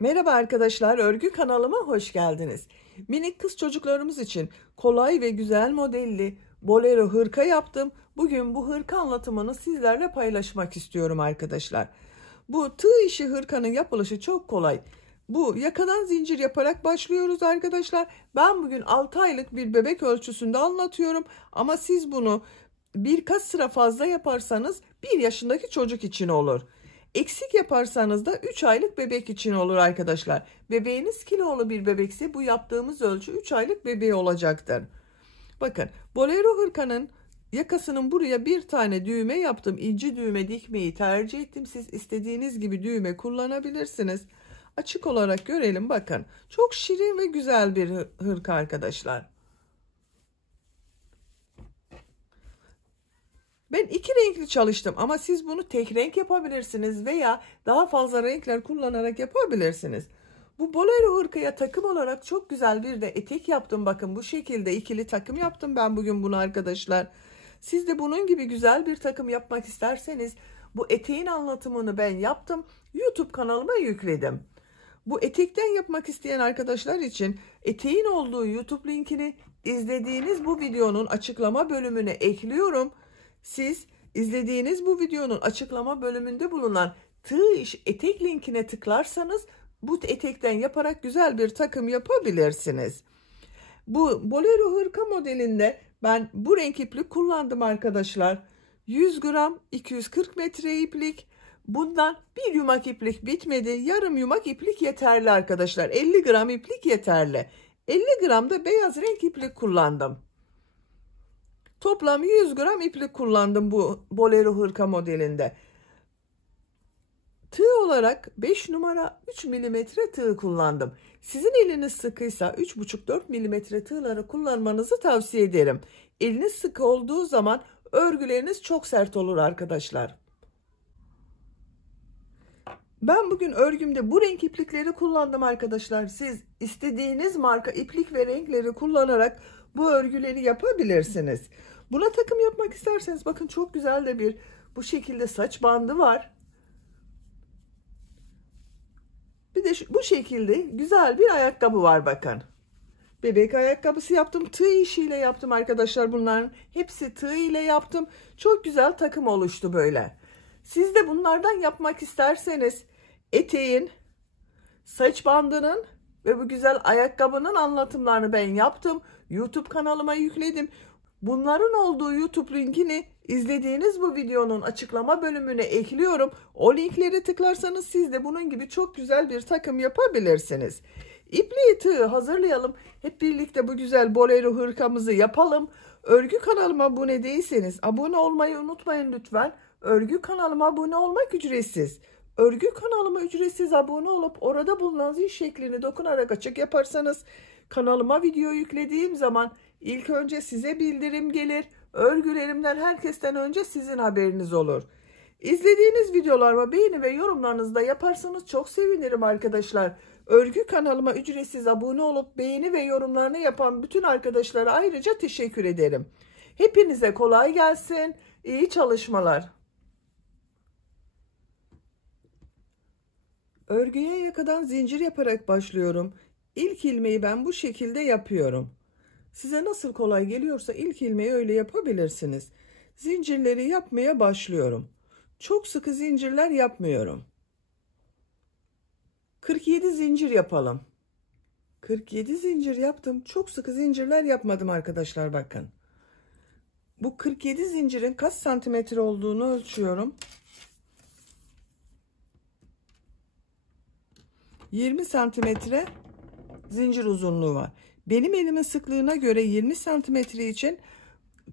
Merhaba arkadaşlar, örgü kanalıma hoş geldiniz. Minik kız çocuklarımız için kolay ve güzel modelli bolero hırka yaptım. Bugün bu hırka anlatımını sizlerle paylaşmak istiyorum arkadaşlar. Bu tığ işi hırkanın yapılışı çok kolay. Bu yakadan zincir yaparak başlıyoruz arkadaşlar. Ben bugün 6 aylık bir bebek ölçüsünde anlatıyorum. Ama siz bunu birkaç sıra fazla yaparsanız 1 yaşındaki çocuk için olur. Eksik yaparsanız da 3 aylık bebek için olur arkadaşlar. Bebeğiniz kilolu bir bebekse bu yaptığımız ölçü 3 aylık bebeği olacaktır. Bakın, bolero hırkanın yakasının buraya bir tane düğme yaptım. İnci düğme dikmeyi tercih ettim. Siz istediğiniz gibi düğme kullanabilirsiniz. Açık olarak görelim, bakın. Çok şirin ve güzel bir hırka arkadaşlar. Ben 2 renkli çalıştım ama siz bunu tek renk yapabilirsiniz veya daha fazla renkler kullanarak yapabilirsiniz. Bu bolero hırkaya takım olarak çok güzel bir de etek yaptım. Bakın, bu şekilde ikili takım yaptım ben bugün bunu arkadaşlar. Siz de bunun gibi güzel bir takım yapmak isterseniz bu eteğin anlatımını ben yaptım. YouTube kanalıma yükledim. Bu etekten yapmak isteyen arkadaşlar için eteğin olduğu YouTube linkini izlediğiniz bu videonun açıklama bölümüne ekliyorum. Siz izlediğiniz bu videonun açıklama bölümünde bulunan tığ iş etek linkine tıklarsanız bu etekten yaparak güzel bir takım yapabilirsiniz. Bu bolero hırka modelinde ben bu renk iplik kullandım arkadaşlar. 100 gram 240 metre iplik. Bundan bir yumak iplik bitmedi. Yarım yumak iplik yeterli arkadaşlar. 50 gram iplik yeterli. 50 gram da beyaz renk iplik kullandım. Toplam 100 gram iplik kullandım bu bolero hırka modelinde. Tığ olarak 5 numara 3 milimetre tığ kullandım. Sizin eliniz sıkıysa 3,5-4 milimetre tığları kullanmanızı tavsiye ederim. Eliniz sıkı olduğu zaman örgüleriniz çok sert olur arkadaşlar. Ben bugün örgümde bu renk iplikleri kullandım arkadaşlar. Siz istediğiniz marka iplik ve renkleri kullanarak bu örgüleri yapabilirsiniz. Buna takım yapmak isterseniz bakın, çok güzel de bir bu şekilde saç bandı var. Bir de bu şekilde güzel bir ayakkabı var bakın. Bebek ayakkabısı yaptım. Tığ işiyle yaptım arkadaşlar. Bunların hepsi tığ ile yaptım. Çok güzel takım oluştu böyle. Siz de bunlardan yapmak isterseniz eteğin, saç bandının ve bu güzel ayakkabının anlatımlarını ben yaptım. YouTube kanalıma yükledim. Bunların olduğu YouTube linkini izlediğiniz bu videonun açıklama bölümüne ekliyorum. O linkleri tıklarsanız siz de bunun gibi çok güzel bir takım yapabilirsiniz. İpliği, tığı hazırlayalım. Hep birlikte bu güzel bolero hırkamızı yapalım. Örgü kanalıma abone değilseniz abone olmayı unutmayın lütfen. Örgü kanalıma abone olmak ücretsiz. Örgü kanalıma ücretsiz abone olup orada bulunan zil şeklini dokunarak açık yaparsanız kanalıma video yüklediğim zaman ilk önce size bildirim gelir. Örgülerimden herkesten önce sizin haberiniz olur. İzlediğiniz videolarıma beğeni ve yorumlarınızı da yaparsanız çok sevinirim arkadaşlar. Örgü kanalıma ücretsiz abone olup beğeni ve yorumlarını yapan bütün arkadaşlara ayrıca teşekkür ederim. Hepinize kolay gelsin. İyi çalışmalar. Örgüye yakadan zincir yaparak başlıyorum. İlk ilmeği ben bu şekilde yapıyorum. Size nasıl kolay geliyorsa ilk ilmeği öyle yapabilirsiniz. Zincirleri yapmaya başlıyorum. Çok sıkı zincirler yapmıyorum. 47 zincir yapalım. 47 zincir yaptım. Çok sıkı zincirler yapmadım arkadaşlar, bakın. Bu 47 zincirin kaç santimetre olduğunu ölçüyorum. 20 santimetre zincir uzunluğu var. Benim elimin sıklığına göre 20 santimetre için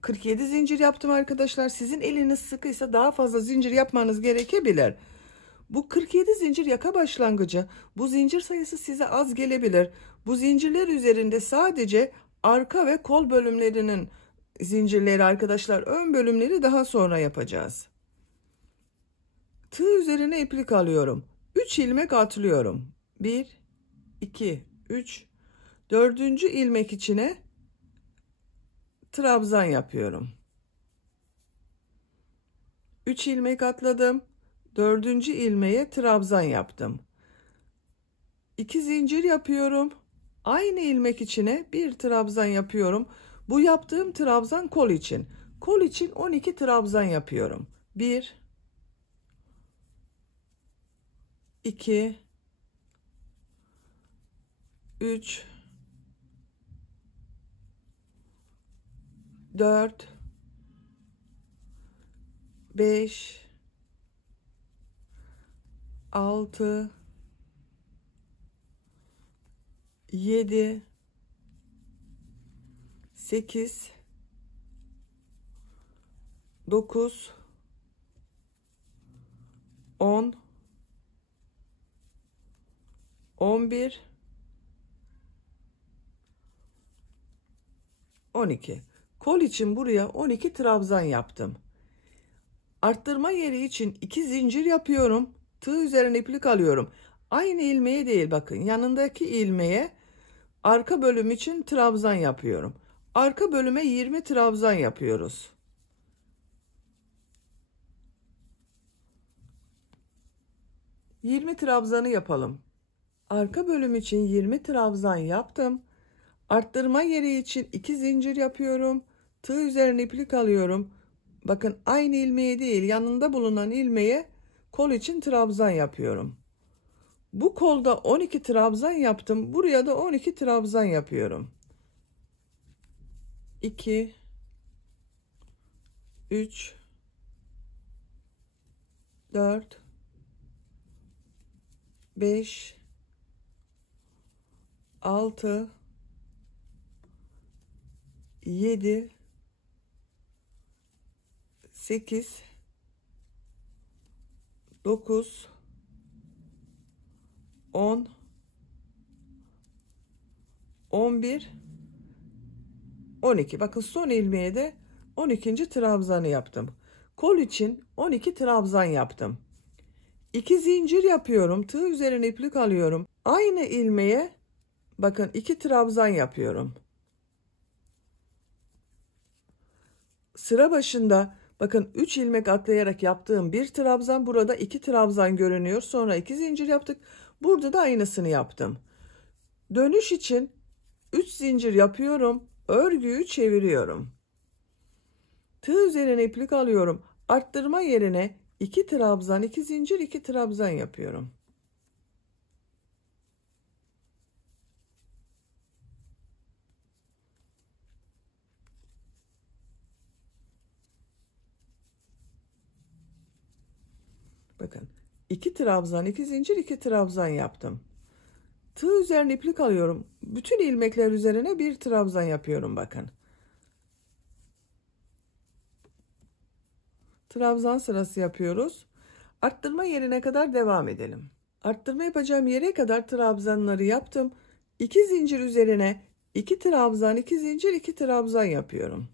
47 zincir yaptım arkadaşlar. Sizin eliniz sıkıysa daha fazla zincir yapmanız gerekebilir. Bu 47 zincir yaka başlangıcı. Bu zincir sayısı size az gelebilir. Bu zincirler üzerinde sadece arka ve kol bölümlerinin zincirleri arkadaşlar. Ön bölümleri daha sonra yapacağız. Tığ üzerine iplik alıyorum. 3 ilmek atlıyorum. 1, 2, 3, 4. ilmek içine trabzan yapıyorum. 3 ilmek atladım. 4. ilmeğe trabzan yaptım. 2 zincir yapıyorum. Aynı ilmek içine bir trabzan yapıyorum. Bu yaptığım trabzan kol için. Kol için 12 trabzan yapıyorum. 1 2 3 4 5 6 7 8 9 10 11 12. Kol için buraya 12 trabzan yaptım. Arttırma yeri için 2 zincir yapıyorum. Tığ üzerine iplik alıyorum. Aynı ilmeğe değil, bakın yanındaki ilmeğe arka bölüm için trabzan yapıyorum. Arka bölüme 20 trabzan yapıyoruz. Trabzanı yapalım. Arka bölüm için 20 trabzan yaptım. Arttırma yeri için 2 zincir yapıyorum. Tığ üzerine iplik alıyorum. Bakın aynı ilmeğe değil, yanında bulunan ilmeğe kol için trabzan yapıyorum. Bu kolda 12 trabzan yaptım. Buraya da 12 trabzan yapıyorum. 2 3 4 5 6 7 8 9 10 11 12. Bakın son ilmeğe de 12. trabzanı yaptım. Kol için 12 trabzan yaptım. 2 zincir yapıyorum. Tığ üzerine iplik alıyorum. Aynı ilmeğe bakın 2 trabzan yapıyorum. Sıra başında bakın 3 ilmek atlayarak yaptığım bir trabzan, burada 2 trabzan görünüyor. Sonra 2 zincir yaptık. Burada da aynısını yaptım. Dönüş için 3 zincir yapıyorum. Örgüyü çeviriyorum. Tığ üzerine iplik alıyorum. Arttırma yerine 2 trabzan, 2 zincir, 2 trabzan yapıyorum. Bakın 2 trabzan, 2 zincir, 2 trabzan yaptım. Tığ üzerine iplik alıyorum. Bütün ilmekler üzerine bir trabzan yapıyorum bakın. Trabzan sırası yapıyoruz. Arttırma yerine kadar devam edelim. Arttırma yapacağım yere kadar trabzanları yaptım. 2 zincir üzerine 2 trabzan, 2 zincir, 2 trabzan yapıyorum.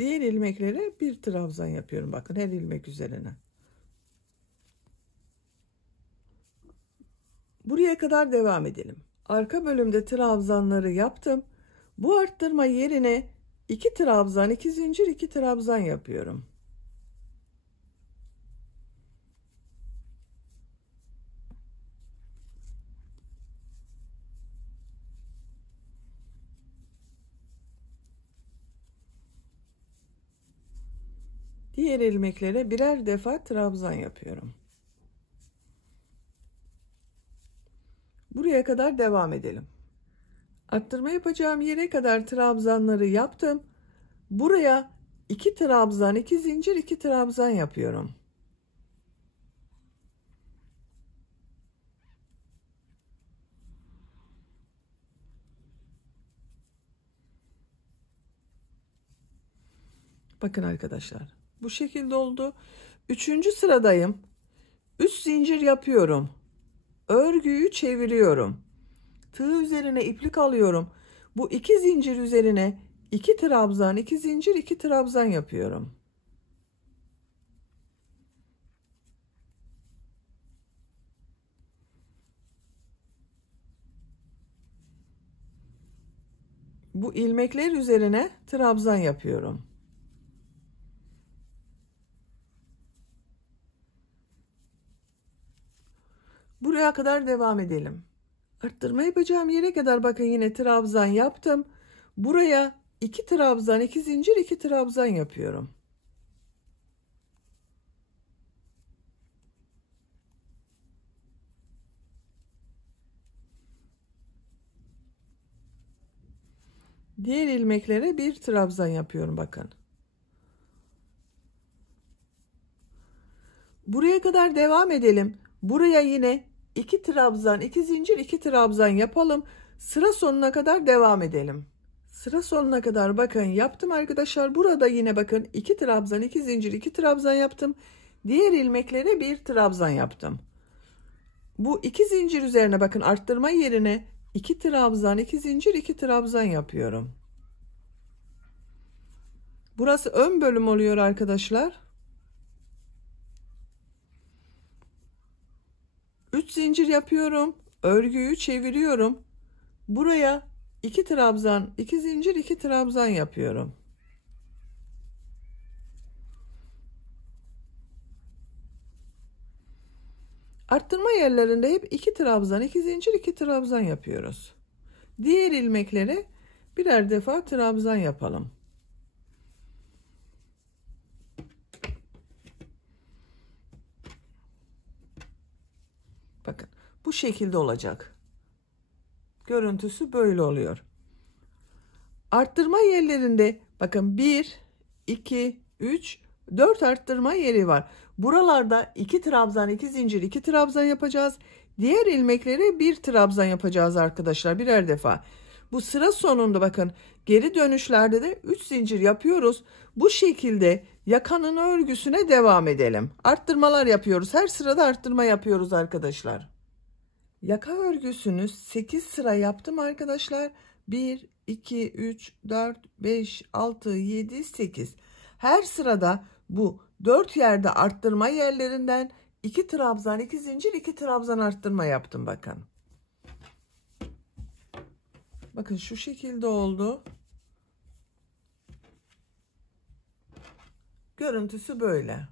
Diğer ilmeklere bir trabzan yapıyorum. Bakın her ilmek üzerine. Buraya kadar devam edelim. Arka bölümde trabzanları yaptım. Bu arttırma yerine 2 trabzan, 2 zincir, 2 trabzan yapıyorum. Diğer ilmeklere birer defa trabzan yapıyorum. Buraya kadar devam edelim. Arttırma yapacağım yere kadar trabzanları yaptım. Buraya 2 trabzan, 2 zincir, 2 trabzan yapıyorum. Bakın arkadaşlar, bu şekilde oldu. 3. sıradayım. 3 zincir yapıyorum. Örgüyü çeviriyorum. Tığ üzerine iplik alıyorum. Bu 2 zincir üzerine 2 trabzan, 2 zincir, 2 trabzan yapıyorum. Bu ilmekler üzerine trabzan yapıyorum. Buraya kadar devam edelim. Arttırma yapacağım yere kadar bakın yine trabzan yaptım. Buraya 2 trabzan, 2 zincir, 2 trabzan yapıyorum. Diğer ilmeklere bir trabzan yapıyorum bakın. Buraya kadar devam edelim. Buraya yine 2 trabzan, 2 zincir, 2 trabzan yapalım. Sıra sonuna kadar devam edelim. Sıra sonuna kadar bakın yaptım arkadaşlar. Burada yine bakın 2 trabzan, 2 zincir, 2 trabzan yaptım. Diğer ilmeklere bir trabzan yaptım. Bu 2 zincir üzerine bakın arttırma yerine 2 trabzan, 2 zincir, 2 trabzan yapıyorum. Burası ön bölüm oluyor arkadaşlar. 3 zincir yapıyorum. Örgüyü çeviriyorum. Buraya 2 trabzan, 2 zincir, 2 trabzan yapıyorum. Arttırma yerlerinde hep 2 trabzan, 2 zincir, 2 trabzan yapıyoruz. Diğer ilmeklere birer defa trabzan yapalım. Bakın bu şekilde olacak. Görüntüsü böyle oluyor. Arttırma yerlerinde bakın 1, 2, 3, 4 arttırma yeri var. Buralarda 2 trabzan, 2 zincir, 2 trabzan yapacağız. Diğer ilmeklere 1 trabzan yapacağız arkadaşlar birer defa. Bu sıra sonunda bakın geri dönüşlerde de 3 zincir yapıyoruz. Bu şekilde yakanın örgüsüne devam edelim. Arttırmalar yapıyoruz. Her sırada arttırma yapıyoruz arkadaşlar. Yaka örgüsünü 8 sıra yaptım arkadaşlar. 1, 2, 3, 4, 5, 6, 7, 8. Her sırada bu 4 yerde arttırma yerlerinden 2 trabzan, 2 zincir, 2 trabzan arttırma yaptım bakın. Bakın şu şekilde oldu. Görüntüsü böyle.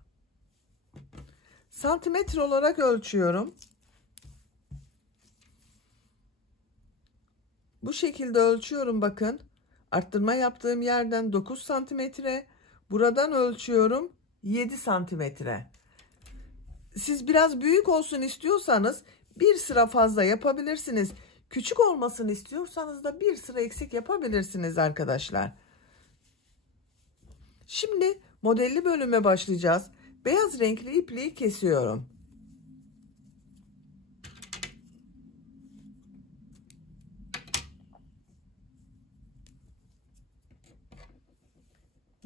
Santimetre olarak ölçüyorum. Bu şekilde ölçüyorum bakın. Arttırma yaptığım yerden 9 santimetre. Buradan ölçüyorum 7 santimetre. Siz biraz büyük olsun istiyorsanız bir sıra fazla yapabilirsiniz. Küçük olmasını istiyorsanız da bir sıra eksik yapabilirsiniz arkadaşlar. Şimdi modelli bölüme başlayacağız. Beyaz renkli ipliği kesiyorum.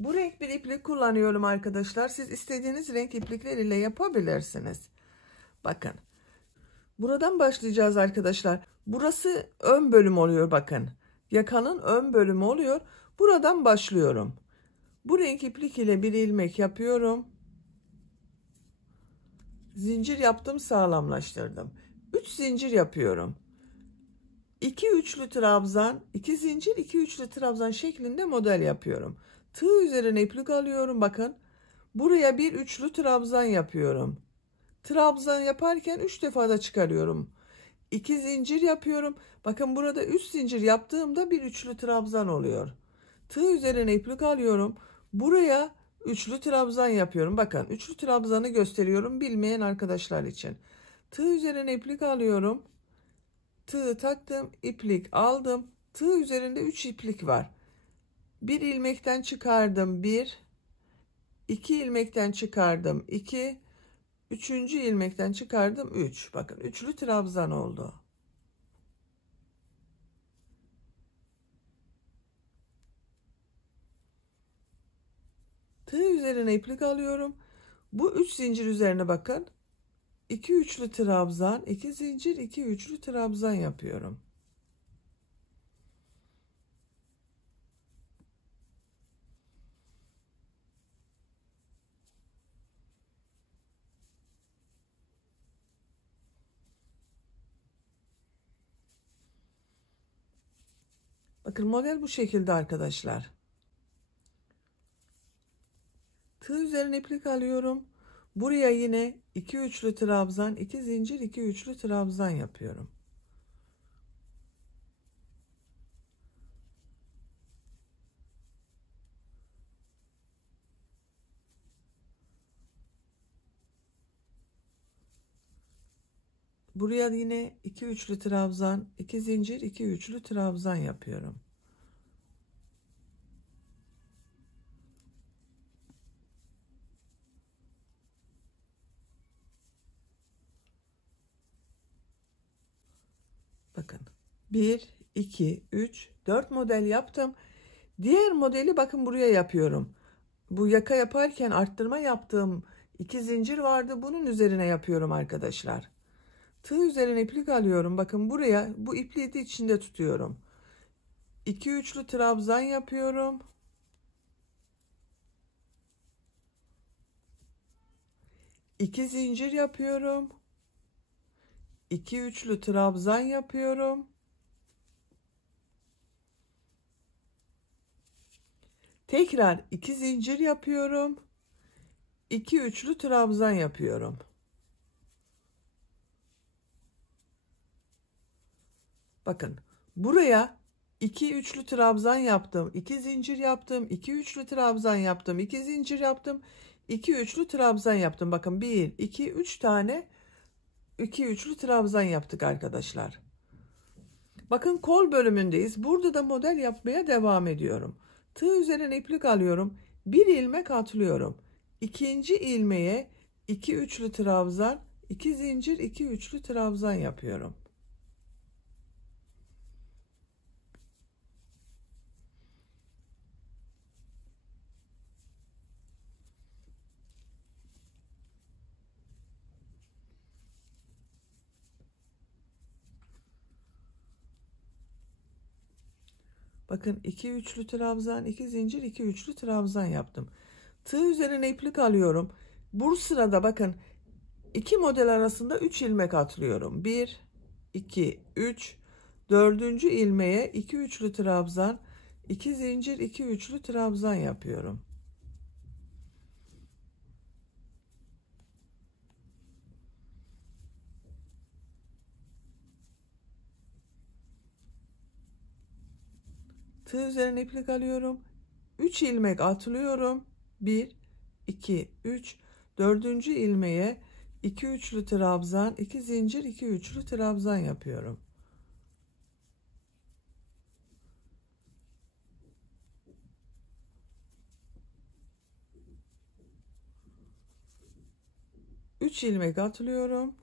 Bu renk bir iplik kullanıyorum arkadaşlar. Siz istediğiniz renk iplikler ile yapabilirsiniz. Bakın. Buradan başlayacağız arkadaşlar. Burası ön bölüm oluyor bakın. Yakanın ön bölümü oluyor. Buradan başlıyorum. Bu renk iplik ile bir ilmek yapıyorum. Zincir yaptım, sağlamlaştırdım. 3 zincir yapıyorum. 2 üçlü trabzan, 2 zincir, 2 üçlü trabzan şeklinde model yapıyorum. Tığ üzerine iplik alıyorum bakın. Buraya bir üçlü trabzan yapıyorum. Trabzan yaparken 3 defa da çıkarıyorum. 2 zincir yapıyorum. Bakın burada 3 zincir yaptığımda bir üçlü trabzan oluyor. Tığ üzerine iplik alıyorum. Buraya üçlü trabzan yapıyorum. Bakın üçlü trabzanı gösteriyorum bilmeyen arkadaşlar için. Tığ üzerine iplik alıyorum. Tığ taktım, iplik aldım. Tığ üzerinde 3 iplik var. Bir ilmekten çıkardım 1, 2 ilmekten çıkardım 2, 3. ilmekten çıkardım 3. Bakın üçlü trabzan oldu. Tığ üzerine iplik alıyorum. Bu 3 zincir üzerine bakın. 2 üçlü trabzan, 2 zincir, 2 üçlü trabzan yapıyorum. Bakın model bu şekilde arkadaşlar. Tığ üzerine iplik alıyorum. Buraya yine 2 üçlü trabzan, 2 zincir, 2 üçlü trabzan yapıyorum. Buraya yine 2 üçlü trabzan, 2 zincir, 2 üçlü trabzan yapıyorum. Bakın 1, 2, 3, 4 model yaptım. Diğer modeli bakın buraya yapıyorum. Bu yaka yaparken arttırma yaptığım 2 zincir vardı. Bunun üzerine yapıyorum arkadaşlar. Tığ üzerine iplik alıyorum. Bakın buraya bu ipliği de içinde tutuyorum. 2 üçlü trabzan yapıyorum. 2 zincir yapıyorum. 2 üçlü trabzan yapıyorum. Tekrar 2 zincir yapıyorum. 2 üçlü trabzan yapıyorum. Bakın buraya 2 üçlü trabzan yaptım. 2 zincir yaptım. 2 üçlü trabzan yaptım. 2 zincir yaptım. 2 üçlü trabzan yaptım. Bakın 1, 2, 3 tane 2 üçlü trabzan yaptık arkadaşlar. Bakın kol bölümündeyiz. Burada da model yapmaya devam ediyorum. Tığ üzerine iplik alıyorum. Bir ilmek atlıyorum. İkinci ilmeğe 2 üçlü trabzan, 2 zincir, 2 üçlü trabzan yapıyorum. Bakın 2 üçlü trabzan, 2 zincir, 2 üçlü trabzan yaptım. Tığ üzerine iplik alıyorum. Bu sırada bakın 2 model arasında 3 ilmek atlıyorum. 1, 2, 3. Dördüncü ilmeğe 2 üçlü trabzan, 2 zincir, 2 üçlü trabzan yapıyorum. Tığ üzerine iplik alıyorum. 3 ilmek atlıyorum. 1, 2, 3. Dördüncü ilmeğe 2 üçlü trabzan, 2 zincir, 2 üçlü trabzan yapıyorum. Üç ilmek atlıyorum.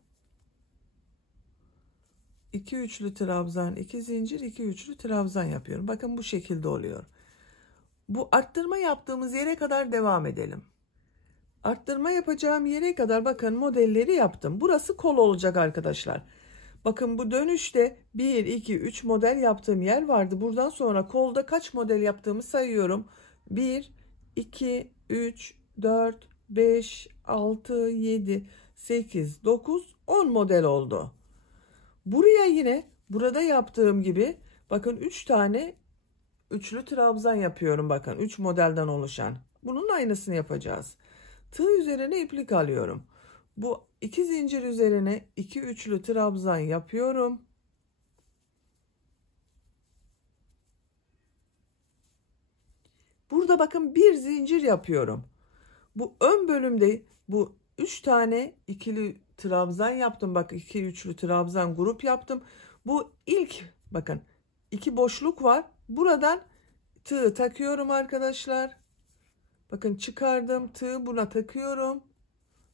2 üçlü trabzan, 2 zincir, 2 üçlü trabzan yapıyorum. Bakın bu şekilde oluyor. Bu arttırma yaptığımız yere kadar devam edelim. Arttırma yapacağım yere kadar bakın modelleri yaptım. Burası kol olacak arkadaşlar. Bakın bu dönüşte 1, 2, 3 model yaptığım yer vardı. Buradan sonra kolda kaç model yaptığımı sayıyorum. 1, 2, 3, 4, 5, 6, 7, 8, 9, 10 model oldu. Buraya yine burada yaptığım gibi bakın 3 tane üçlü trabzan yapıyorum, bakın 3 modelden oluşan. Bunun aynısını yapacağız. Tığ üzerine iplik alıyorum. Bu 2 zincir üzerine 2 üçlü trabzan yapıyorum. Burada bakın bir zincir yapıyorum. Bu ön bölümde bu 3 tane ikili trabzan yaptım. Bak 2 üçlü trabzan grup yaptım. Bu ilk bakın 2 boşluk var. Buradan tığ takıyorum arkadaşlar. Bakın çıkardım, tığı buna takıyorum.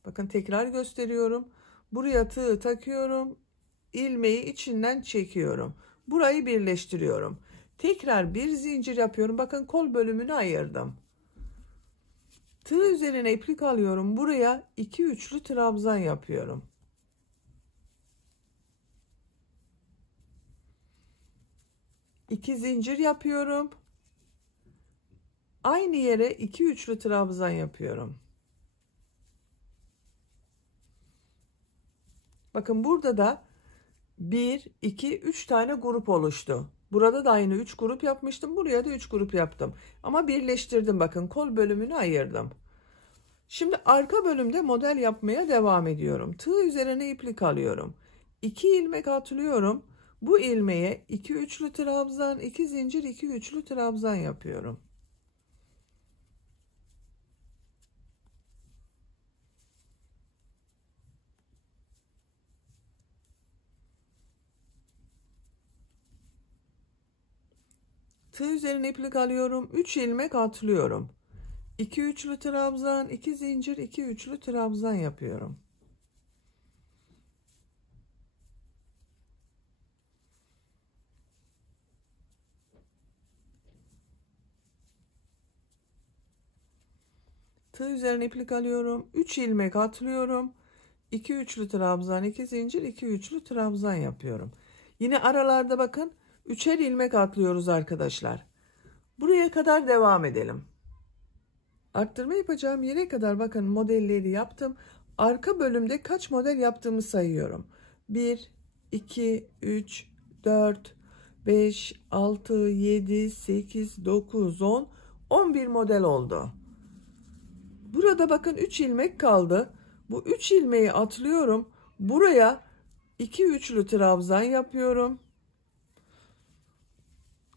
Bakın tekrar gösteriyorum. Buraya tığ takıyorum. İlmeği içinden çekiyorum. Burayı birleştiriyorum. Tekrar bir zincir yapıyorum. Bakın kol bölümünü ayırdım. Tığ üzerine iplik alıyorum. Buraya 2 üçlü trabzan yapıyorum. İki zincir yapıyorum. Aynı yere 2 üçlü trabzan yapıyorum. Bakın burada da 1, 2, 3 tane grup oluştu. Burada da aynı 3 grup yapmıştım. Buraya da 3 grup yaptım. Ama birleştirdim, bakın kol bölümünü ayırdım. Şimdi arka bölümde model yapmaya devam ediyorum. Tığ üzerine iplik alıyorum. 2 ilmek atlıyorum. Bu ilmeğe 2 üçlü trabzan, 2 zincir, 2 üçlü trabzan yapıyorum. Tığ üzerine iplik alıyorum. 3 ilmek atlıyorum. 2 üçlü trabzan, 2 zincir, 2 üçlü trabzan yapıyorum. Tığ üzerine iplik alıyorum. 3 ilmek atlıyorum. 2 üçlü trabzan, 2 zincir, 2 üçlü trabzan yapıyorum. Yine aralarda bakın 3'er ilmek atlıyoruz arkadaşlar. Buraya kadar devam edelim. Arttırma yapacağım yere kadar bakın modelleri yaptım. Arka bölümde kaç model yaptığımı sayıyorum. 1, 2, 3, 4, 5, 6, 7, 8, 9, 10, 11 model oldu. Burada bakın 3 ilmek kaldı. Bu 3 ilmeği atlıyorum. Buraya 2 üçlü trabzan yapıyorum.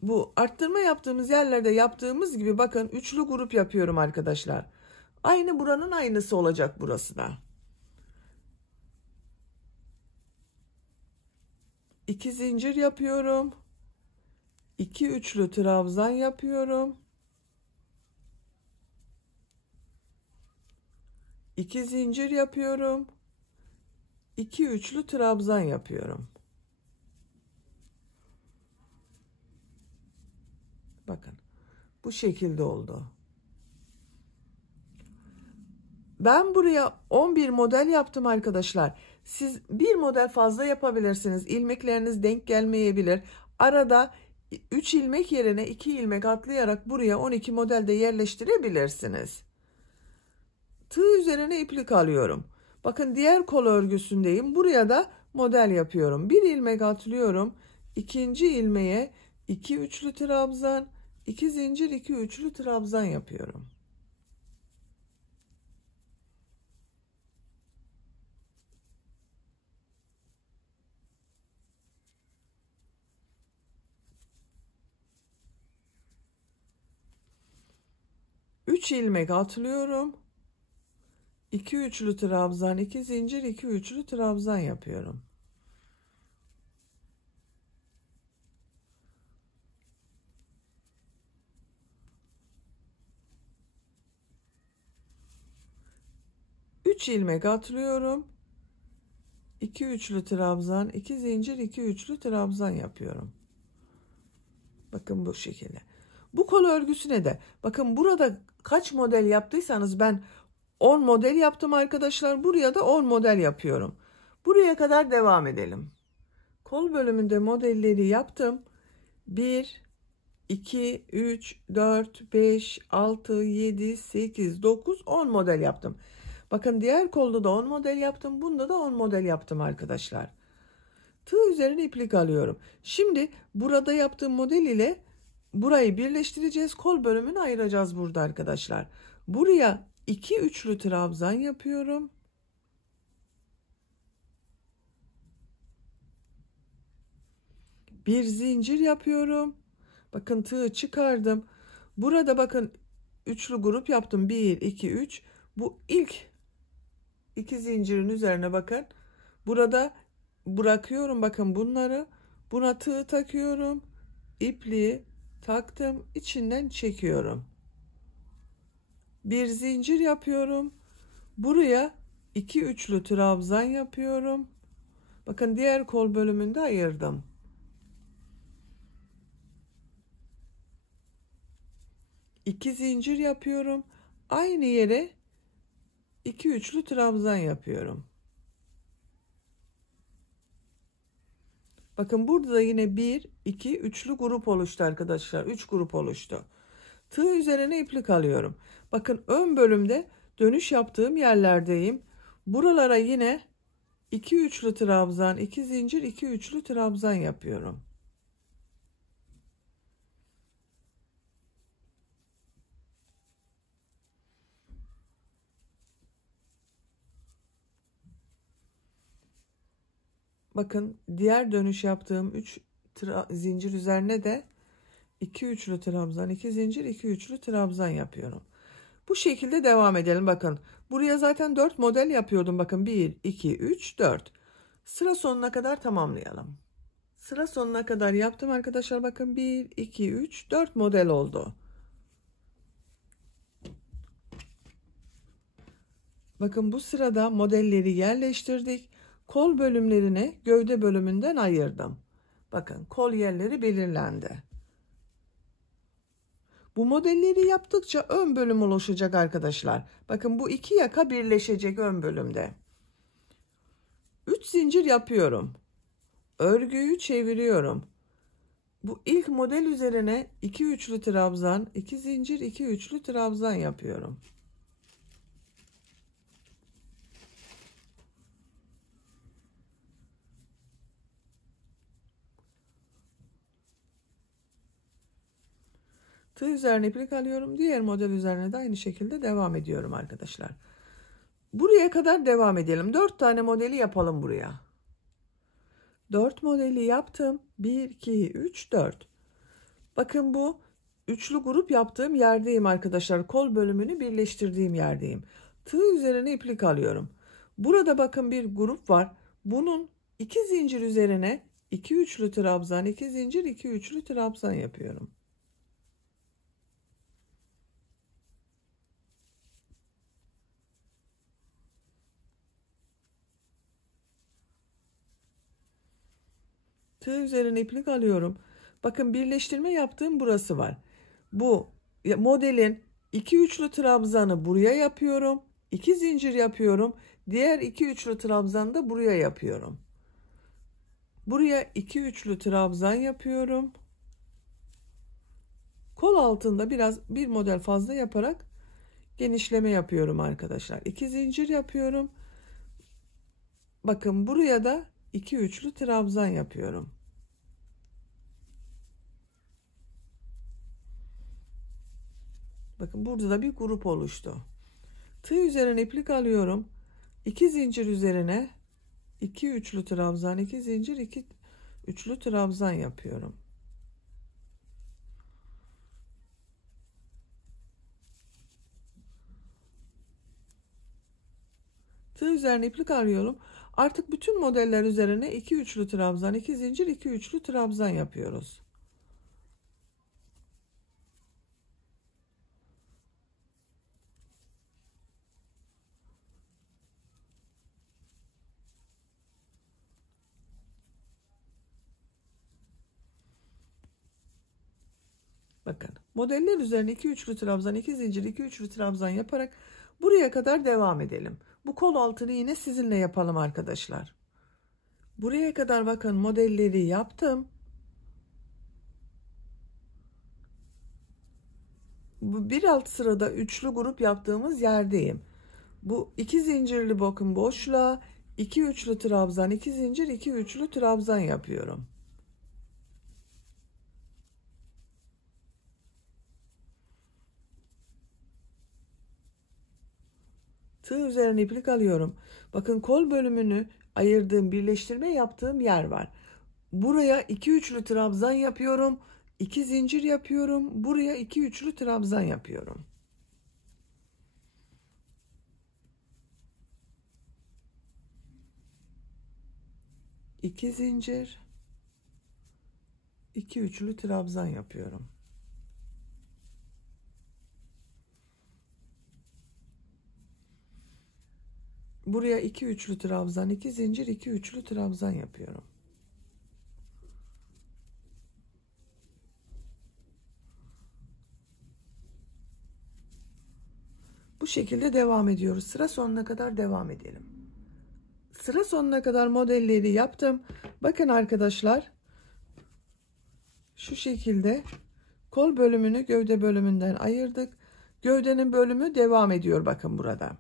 Bu arttırma yaptığımız yerlerde yaptığımız gibi bakın üçlü grup yapıyorum arkadaşlar. Aynı buranın aynısı olacak burası da. 2 zincir yapıyorum. 2 üçlü trabzan yapıyorum. 2 zincir yapıyorum. 2 üçlü trabzan yapıyorum. Bakın bu şekilde oldu. Ben buraya 11 model yaptım arkadaşlar. Siz bir model fazla yapabilirsiniz. İlmekleriniz denk gelmeyebilir. Arada 3 ilmek yerine 2 ilmek atlayarak buraya 12 model de yerleştirebilirsiniz. Tığ üzerine iplik alıyorum. Bakın diğer kol örgüsündeyim. Buraya da model yapıyorum. Bir ilmek atlıyorum. İkinci ilmeğe 2 üçlü trabzan, 2 zincir, 2 üçlü trabzan yapıyorum. Üç ilmek atlıyorum. 2 üçlü trabzan, 2 zincir, 2 üçlü trabzan yapıyorum. Üç ilmek atlıyorum. 2 üçlü trabzan, 2 zincir, 2 üçlü trabzan yapıyorum. Bakın bu şekilde. Bu kol örgüsüne de bakın burada kaç model yaptıysanız ben 10 model yaptım arkadaşlar. Buraya da 10 model yapıyorum. Buraya kadar devam edelim. Kol bölümünde modelleri yaptım. 1, 2, 3, 4, 5, 6, 7, 8, 9, 10 model yaptım. Bakın diğer kolda da 10 model yaptım. Bunda da 10 model yaptım arkadaşlar. Tığ üzerine iplik alıyorum. Şimdi burada yaptığım model ile burayı birleştireceğiz. Kol bölümünü ayıracağız burada arkadaşlar. Buraya 2 üçlü trabzan yapıyorum. Bir zincir yapıyorum. Bakın tığı çıkardım. Burada bakın üçlü grup yaptım. 1, 2, 3. Bu ilk iki zincirin üzerine bakın. Burada bırakıyorum bakın bunları. Buna tığ takıyorum. İpliği taktım. İçinden çekiyorum. Bir zincir yapıyorum. Buraya 2 üçlü trabzan yapıyorum. Bakın diğer kol bölümünde ayırdım. 2 zincir yapıyorum. Aynı yere 2 üçlü trabzan yapıyorum. Bakın burada da yine 1, 2, üçlü grup oluştu arkadaşlar. 3 grup oluştu. Tığ üzerine iplik alıyorum. Bakın ön bölümde dönüş yaptığım yerlerdeyim. Buralara yine 2 üçlü trabzan, 2 zincir, 2 üçlü trabzan yapıyorum. bakın diğer dönüş yaptığım 3 zincir üzerine de 2 üçlü trabzan, 2 zincir, 2 üçlü trabzan yapıyorum. Bu şekilde devam edelim. Bakın buraya zaten 4 model yapıyordum. Bakın 1, 2, 3, 4. Sıra sonuna kadar tamamlayalım. Sıra sonuna kadar yaptım arkadaşlar. Bakın 1, 2, 3, 4 model oldu. Bakın bu sırada modelleri yerleştirdik. Kol bölümlerini gövde bölümünden ayırdım. Bakın kol yerleri belirlendi. Bu modelleri yaptıkça ön bölüm oluşacak arkadaşlar. Bakın bu iki yaka birleşecek ön bölümde. 3 zincir yapıyorum. Örgüyü çeviriyorum. Bu ilk model üzerine 2 üçlü trabzan, 2 zincir, 2 üçlü trabzan yapıyorum. Tığ üzerine iplik alıyorum. Diğer model üzerine de aynı şekilde devam ediyorum arkadaşlar. Buraya kadar devam edelim. 4 tane modeli yapalım buraya. 4 modeli yaptım. 1, 2, 3, 4. Bakın bu üçlü grup yaptığım yerdeyim arkadaşlar. Kol bölümünü birleştirdiğim yerdeyim. Tığ üzerine iplik alıyorum. Burada bakın bir grup var. Bunun 2 zincir üzerine 2 üçlü trabzan, 2 zincir, 2 üçlü trabzan yapıyorum. Tığ üzerine iplik alıyorum. Bakın birleştirme yaptığım burası var. Bu modelin 2 üçlü trabzanı buraya yapıyorum. 2 zincir yapıyorum. Diğer 2 üçlü trabzanı da buraya yapıyorum. Buraya 2 üçlü trabzan yapıyorum. Kol altında biraz bir model fazla yaparak genişleme yapıyorum arkadaşlar. 2 zincir yapıyorum. Bakın buraya da 2 üçlü trabzan yapıyorum. Bakın burada da bir grup oluştu. Tığ üzerine iplik alıyorum. 2 zincir üzerine 2 üçlü trabzan, 2 zincir, 2 üçlü trabzan yapıyorum. Tığ üzerine iplik arıyorum. Artık bütün modeller üzerine 2 üçlü trabzan, 2 zincir, 2 üçlü trabzan yapıyoruz. Bakın modeller üzerine 2 üçlü trabzan, 2 zincir, 2 üçlü trabzan yaparak buraya kadar devam edelim. Bu kol altını yine sizinle yapalım arkadaşlar. Buraya kadar bakın modelleri yaptım. Bu bir alt sırada üçlü grup yaptığımız yerdeyim. Bu iki zincirli bakın boşluğa 2 üçlü trabzan, 2 zincir, 2 üçlü trabzan yapıyorum. Tığ üzerine iplik alıyorum. Bakın kol bölümünü ayırdığım, birleştirme yaptığım yer var. Buraya 2 üçlü trabzan yapıyorum. 2 zincir yapıyorum. Buraya 2 üçlü trabzan yapıyorum. İki zincir, 2 üçlü trabzan yapıyorum. Buraya 2 üçlü trabzan, 2 zincir, 2 üçlü trabzan yapıyorum. Bu şekilde devam ediyoruz. Sıra sonuna kadar devam edelim. Sıra sonuna kadar modelleri yaptım. Bakın arkadaşlar. Şu şekilde kol bölümünü gövde bölümünden ayırdık. Gövdenin bölümü devam ediyor bakın burada.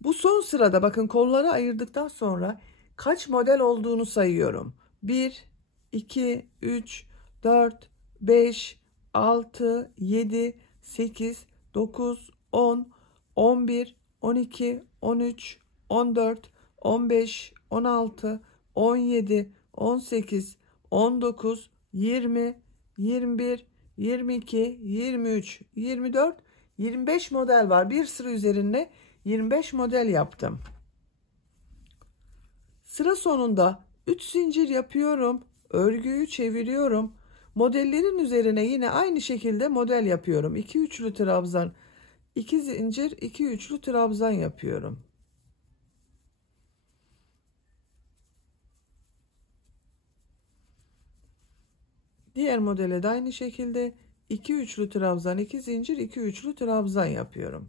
Bu son sırada bakın kolları ayırdıktan sonra kaç model olduğunu sayıyorum. 1, 2, 3, 4, 5, 6, 7, 8, 9, 10, 11, 12, 13, 14, 15, 16, 17, 18, 19, 20, 21, 22, 23, 24, 25 model var. Bir sıra üzerinde 25 model yaptım. Sıra sonunda 3 zincir yapıyorum. Örgüyü çeviriyorum. Modellerin üzerine yine aynı şekilde model yapıyorum. 2 üçlü trabzan, 2 zincir, 2 üçlü trabzan yapıyorum. Diğer modele de aynı şekilde 2 üçlü trabzan, 2 zincir, 2 üçlü trabzan yapıyorum.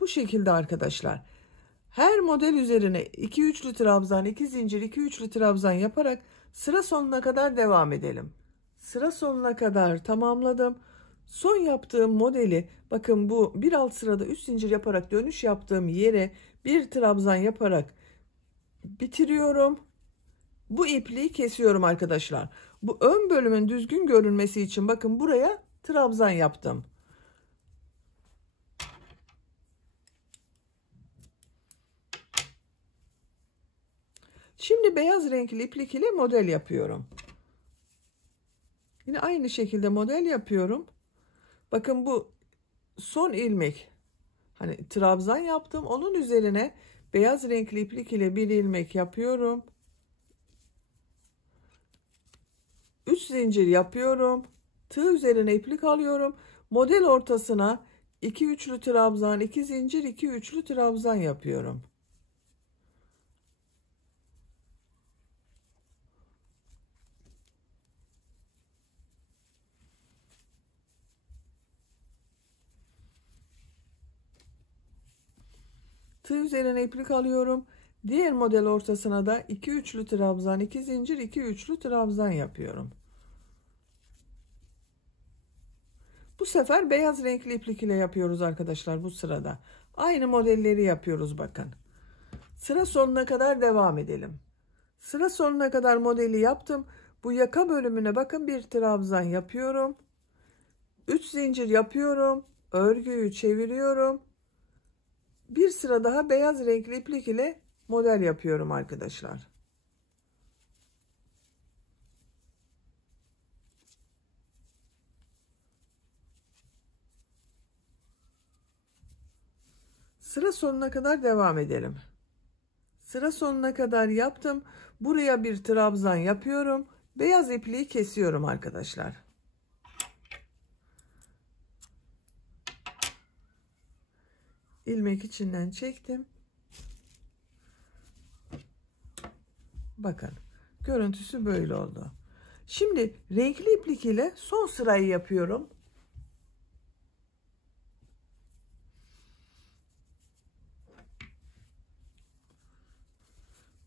Bu şekilde arkadaşlar. Her model üzerine 2 üçlü trabzan, 2 zincir, 2 üçlü trabzan yaparak sıra sonuna kadar devam edelim. Sıra sonuna kadar tamamladım. Son yaptığım modeli, bakın bu bir alt sırada 3 zincir yaparak dönüş yaptığım yere bir trabzan yaparak bitiriyorum. Bu ipliği kesiyorum arkadaşlar. Bu ön bölümün düzgün görünmesi için bakın buraya trabzan yaptım. Şimdi beyaz renkli iplik ile model yapıyorum. Yine aynı şekilde model yapıyorum. Bakın bu son ilmek. Hani trabzan yaptım. Onun üzerine beyaz renkli iplik ile bir ilmek yapıyorum. 3 zincir yapıyorum. Tığ üzerine iplik alıyorum. Model ortasına 2 üçlü trabzan, 2 zincir, 2 üçlü trabzan yapıyorum. Tığ üzerine iplik alıyorum. Diğer model ortasına da 2 üçlü trabzan, 2 zincir, 2 üçlü trabzan yapıyorum. Bu sefer beyaz renkli iplik ile yapıyoruz arkadaşlar bu sırada. Aynı modelleri yapıyoruz bakın. Sıra sonuna kadar devam edelim. Sıra sonuna kadar modeli yaptım. Bu yaka bölümüne bakın bir trabzan yapıyorum. 3 zincir yapıyorum. Örgüyü çeviriyorum. Bir sıra daha beyaz renkli iplik ile model yapıyorum arkadaşlar. Sıra sonuna kadar devam edelim. Sıra sonuna kadar yaptım. Buraya bir trabzan yapıyorum. Beyaz ipliği kesiyorum arkadaşlar. İlmek içinden çektim. Bakın görüntüsü böyle oldu. Şimdi renkli iplik ile son sırayı yapıyorum.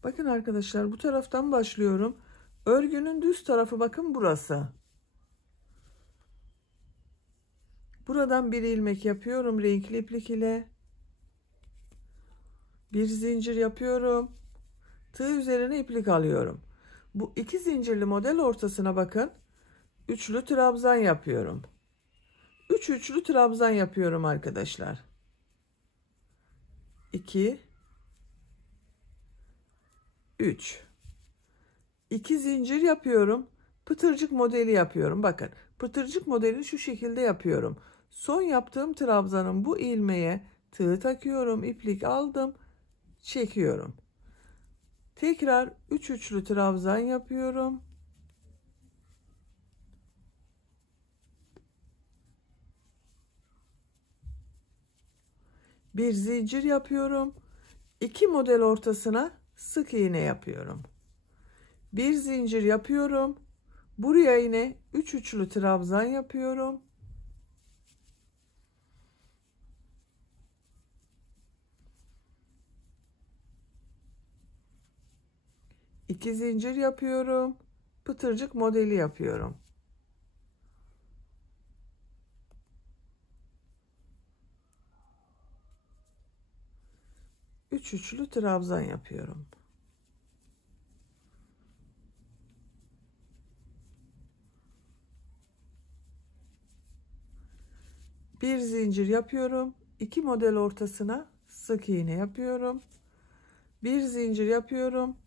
Bakın arkadaşlar bu taraftan başlıyorum. Örgünün düz tarafı bakın burası. Buradan bir ilmek yapıyorum renkli iplik ile. Bir zincir yapıyorum. Tığ üzerine iplik alıyorum. Bu iki zincirli model ortasına bakın. Üçlü trabzan yapıyorum. 3 üçlü trabzan yapıyorum arkadaşlar. 2 3 2 zincir yapıyorum. Pıtırcık modeli yapıyorum. Bakın pıtırcık modelini şu şekilde yapıyorum. Son yaptığım trabzanın bu ilmeğe tığ takıyorum. İplik aldım. Çekiyorum. Tekrar 3 üçlü trabzan yapıyorum. Bir zincir yapıyorum. 2 model ortasına sık iğne yapıyorum. Bir zincir yapıyorum. Buraya yine 3 üçlü trabzan yapıyorum. İki zincir yapıyorum. Pıtırcık modeli yapıyorum. Üç üçlü trabzan yapıyorum. Bir zincir yapıyorum. 2 model ortasına sık iğne yapıyorum. Bir zincir yapıyorum.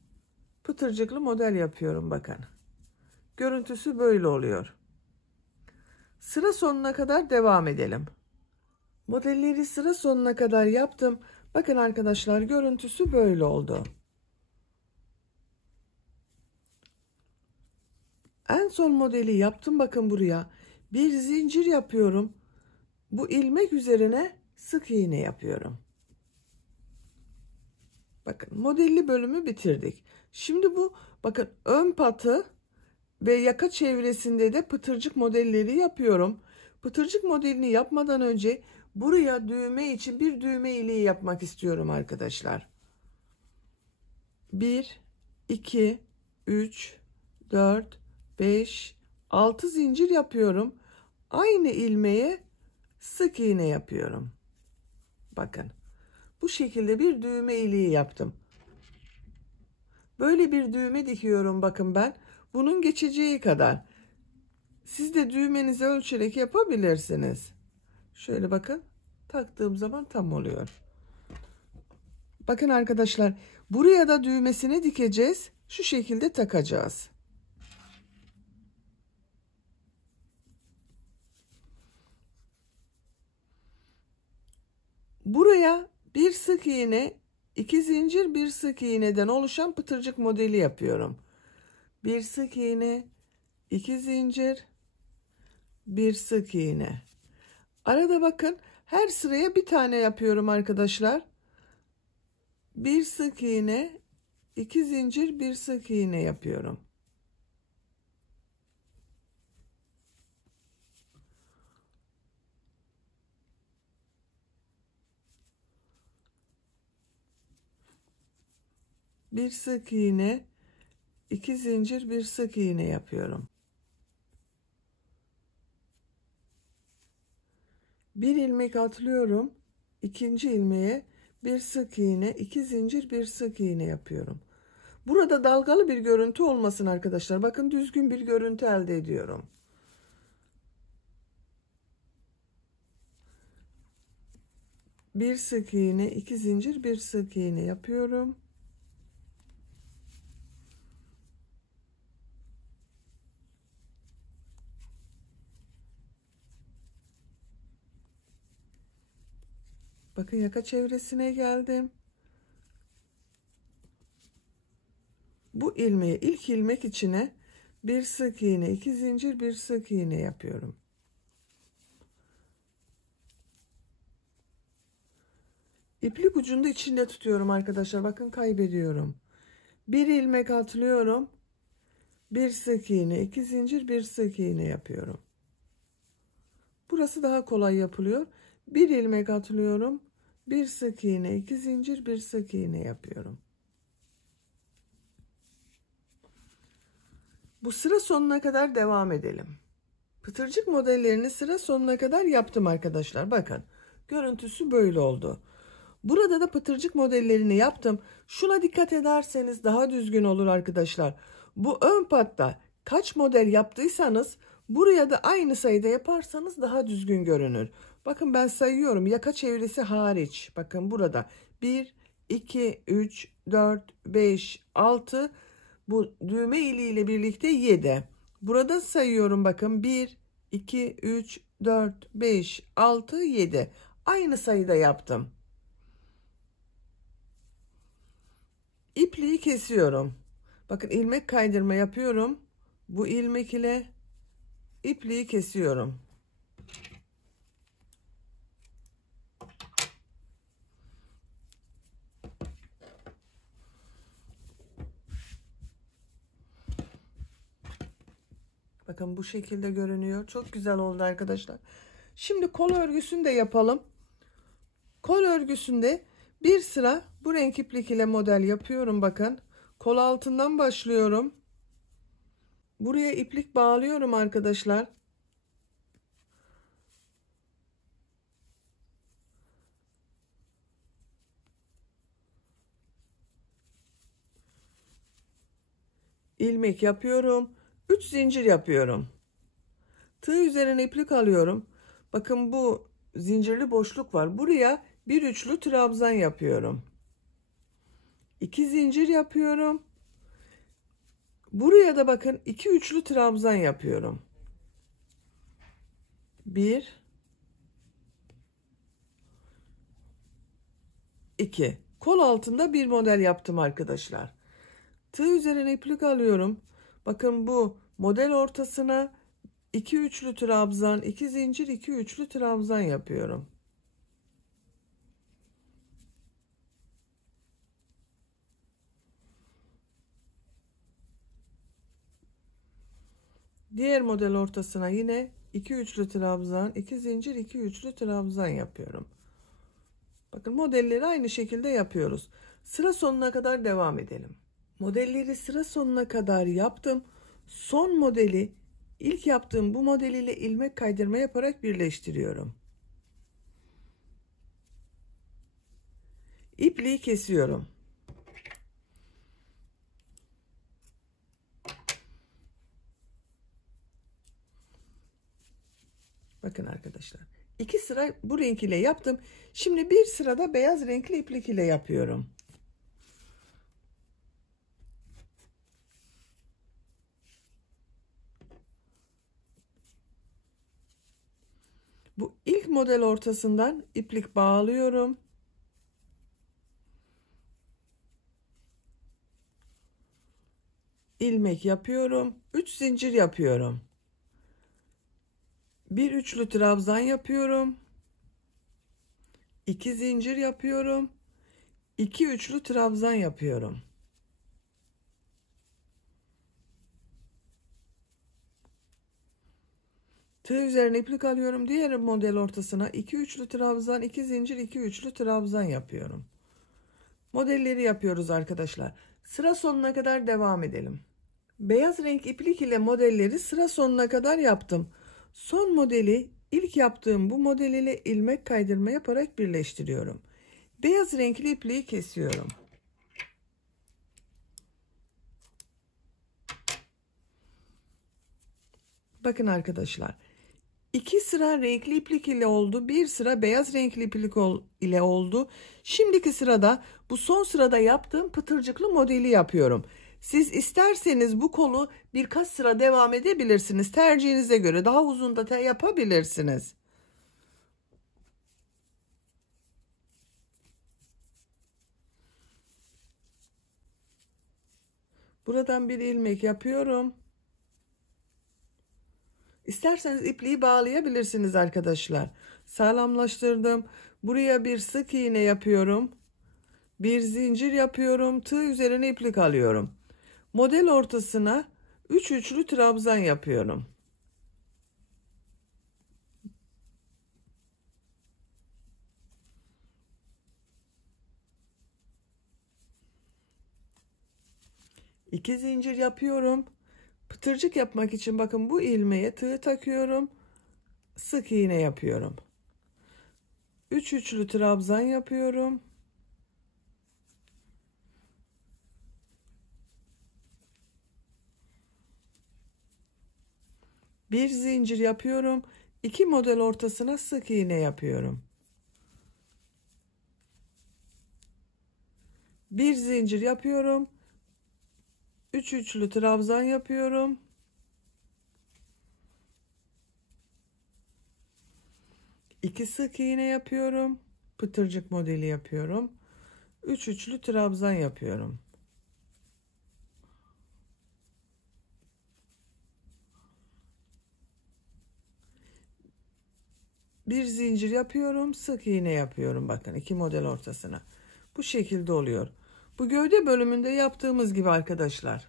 pıtırcıklı model yapıyorum bakın. Görüntüsü böyle oluyor. Sıra sonuna kadar devam edelim. Modelleri sıra sonuna kadar yaptım. Bakın arkadaşlar, görüntüsü böyle oldu. En son modeli yaptım, bakın buraya. Bir zincir yapıyorum. Bu ilmek üzerine sık iğne yapıyorum. Bakın modelli bölümü bitirdik. Şimdi bu bakın ön patı ve yaka çevresinde de pıtırcık modelleri yapıyorum. Pıtırcık modelini yapmadan önce buraya düğme için bir düğme iliği yapmak istiyorum arkadaşlar. 1, 2, 3, 4, 5, 6 zincir yapıyorum. Aynı ilmeğe sık iğne yapıyorum. Bakın. Bu şekilde bir düğme iliği yaptım. Böyle bir düğme dikiyorum bakın ben. Bunun geçeceği kadar. Siz de düğmenizi ölçerek yapabilirsiniz. Şöyle bakın. Taktığım zaman tam oluyor. Bakın arkadaşlar. Buraya da düğmesini dikeceğiz. Şu şekilde takacağız. Buraya bir sık iğne, 2 zincir, bir sık iğneden oluşan pıtırcık modeli yapıyorum. Bir sık iğne, 2 zincir, bir sık iğne. Arada bakın her sıraya bir tane yapıyorum arkadaşlar. Bir sık iğne, 2 zincir, bir sık iğne yapıyorum. Bir sık iğne, 2 zincir, bir sık iğne yapıyorum. Bir ilmek atlıyorum. İkinci ilmeğe bir sık iğne, 2 zincir, bir sık iğne yapıyorum. Burada dalgalı bir görüntü olmasın arkadaşlar. Bakın düzgün bir görüntü elde ediyorum. Bir sık iğne, 2 zincir, bir sık iğne yapıyorum. Bakın yaka çevresine geldim. Bu ilmeği, ilk ilmek içine bir sık iğne, 2 zincir, bir sık iğne yapıyorum. İplik ucunu da içinde tutuyorum arkadaşlar. Bakın kaybediyorum. Bir ilmek atlıyorum. Bir sık iğne, 2 zincir, bir sık iğne yapıyorum. Burası daha kolay yapılıyor. Bir ilmek atlıyorum. Bir sık iğne, 2 zincir, bir sık iğne yapıyorum. Bu sıra sonuna kadar devam edelim. Pıtırcık modellerini sıra sonuna kadar yaptım arkadaşlar. Bakın görüntüsü böyle oldu. Burada da pıtırcık modellerini yaptım. Şuna dikkat ederseniz daha düzgün olur arkadaşlar. Bu ön patta kaç model yaptıysanız buraya da aynı sayıda yaparsanız daha düzgün görünür. Bakın ben sayıyorum, yaka çevresi hariç. Bakın burada 1, 2, 3, 4, 5, 6, bu düğme iliğiyle birlikte 7. Burada sayıyorum bakın 1, 2, 3, 4, 5, 6, 7. Aynı sayıda yaptım. İpliği kesiyorum. Bakın ilmek kaydırma yapıyorum. Bu ilmek ile ipliği kesiyorum. Bakın bu şekilde görünüyor. Çok güzel oldu arkadaşlar. Şimdi kol örgüsünü de yapalım. Kol örgüsünde bir sıra bu renk iplik ile model yapıyorum bakın. Kol altından başlıyorum. Buraya iplik bağlıyorum arkadaşlar. İlmek yapıyorum. 3 zincir yapıyorum. Tığ üzerine iplik alıyorum. Bakın bu zincirli boşluk var. Buraya bir üçlü trabzan yapıyorum. 2 zincir yapıyorum. Buraya da bakın 2 üçlü trabzan yapıyorum. 1 2. Kol altında bir model yaptım arkadaşlar. Tığ üzerine iplik alıyorum. Bakın bu model ortasına 2 üçlü trabzan, 2 zincir, 2 üçlü trabzan yapıyorum. Diğer model ortasına yine 2 üçlü trabzan, 2 zincir, 2 üçlü trabzan yapıyorum. Bakın modelleri aynı şekilde yapıyoruz. Sıra sonuna kadar devam edelim. Modelleri sıra sonuna kadar yaptım. Son modeli ilk yaptığım bu model ile ilmek kaydırma yaparak birleştiriyorum. İpliği kesiyorum. Bakın arkadaşlar. 2 sıra bu renk ile yaptım. Şimdi bir sırada beyaz renkli iplik ile yapıyorum. Bu ilk model ortasından iplik bağlıyorum. İlmek yapıyorum. 3 zincir yapıyorum. Bir üçlü trabzan yapıyorum. 2 zincir yapıyorum. 2 üçlü trabzan yapıyorum. Tığ üzerine iplik alıyorum. Diğer model ortasına 2 üçlü trabzan, 2 zincir, 2 üçlü trabzan yapıyorum. Modelleri yapıyoruz arkadaşlar. Sıra sonuna kadar devam edelim. Beyaz renk iplik ile modelleri sıra sonuna kadar yaptım. Son modeli ilk yaptığım bu model ile ilmek kaydırma yaparak birleştiriyorum. Beyaz renkli ipliği kesiyorum. Bakın arkadaşlar. 2 sıra renkli iplik ile oldu. Bir sıra beyaz renkli iplik ile oldu. Şimdiki sırada bu son sırada yaptığım pıtırcıklı modeli yapıyorum. Siz isterseniz bu kolu birkaç sıra devam edebilirsiniz. Tercihinize göre daha uzun da yapabilirsiniz. Buradan bir ilmek yapıyorum. İsterseniz ipliği bağlayabilirsiniz arkadaşlar. Sağlamlaştırdım. Buraya bir sık iğne yapıyorum. Bir zincir yapıyorum. Tığ üzerine iplik alıyorum. Model ortasına 3 üçlü trabzan yapıyorum. İki zincir yapıyorum. Pıtırcık yapmak için bakın bu ilmeğe tığ takıyorum. Sık iğne yapıyorum. 3 üçlü trabzan yapıyorum. Bir zincir yapıyorum. 2 model ortasına sık iğne yapıyorum. Bir zincir yapıyorum. 3 üçlü trabzan yapıyorum. İki sık iğne yapıyorum. Pıtırcık modeli yapıyorum. 3 üçlü trabzan yapıyorum. Bir zincir yapıyorum, sık iğne yapıyorum. Bakın 2 model ortasına. Bu şekilde oluyor. Bu gövde bölümünde yaptığımız gibi arkadaşlar.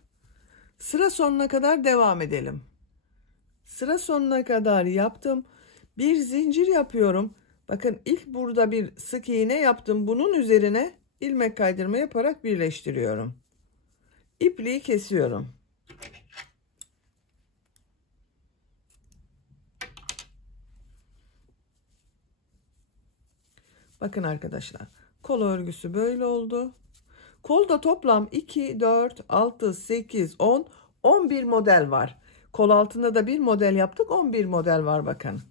Sıra sonuna kadar devam edelim. Sıra sonuna kadar yaptım. Bir zincir yapıyorum. Bakın ilk burada bir sık iğne yaptım. Bunun üzerine ilmek kaydırma yaparak birleştiriyorum. İpliği kesiyorum. Bakın arkadaşlar. Kol örgüsü böyle oldu. Kolda toplam 2, 4, 6, 8, 10, 11 model var. Kol altında da bir model yaptık. 11 model var bakın.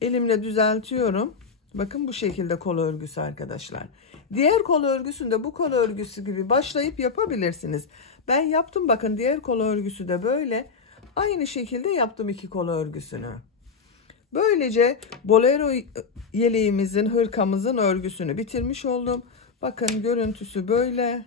Elimle düzeltiyorum. Bakın bu şekilde kol örgüsü arkadaşlar. Diğer kol örgüsünde bu kol örgüsü gibi başlayıp yapabilirsiniz. Ben yaptım, bakın diğer kol örgüsü de böyle. Aynı şekilde yaptım iki kol örgüsünü. Böylece bolero yeleğimizin, hırkamızın örgüsünü bitirmiş oldum. Bakın görüntüsü böyle.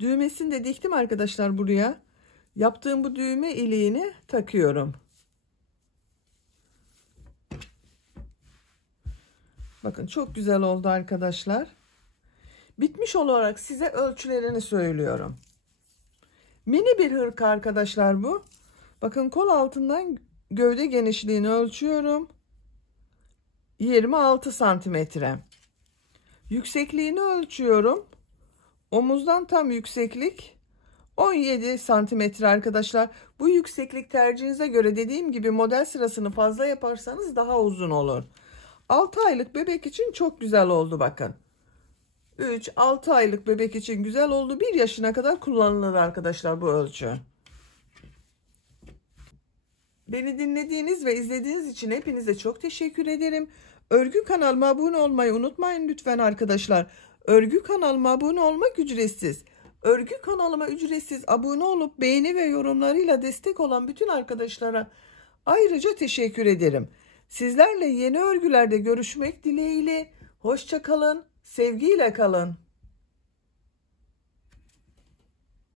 Düğmesini de diktim arkadaşlar buraya. Yaptığım bu düğme iliğini takıyorum. Bakın çok güzel oldu arkadaşlar. Bitmiş olarak size ölçülerini söylüyorum. Mini bir hırka arkadaşlar bu. Bakın kol altından gövde genişliğini ölçüyorum. 26 santimetre. Yüksekliğini ölçüyorum. Omuzdan tam yükseklik 17 santimetre arkadaşlar. Bu yükseklik tercihinize göre, dediğim gibi model sırasını fazla yaparsanız daha uzun olur. 6 aylık bebek için çok güzel oldu bakın. 3-6 aylık bebek için güzel oldu. 1 yaşına kadar kullanılır arkadaşlar bu ölçü. Beni dinlediğiniz ve izlediğiniz için hepinize çok teşekkür ederim. Örgü kanalıma abone olmayı unutmayın lütfen arkadaşlar. Örgü kanalıma abone olmak ücretsiz. Örgü kanalıma ücretsiz abone olup beğeni ve yorumlarıyla destek olan bütün arkadaşlara ayrıca teşekkür ederim. Sizlerle yeni örgülerde görüşmek dileğiyle. Hoşça kalın, sevgiyle kalın.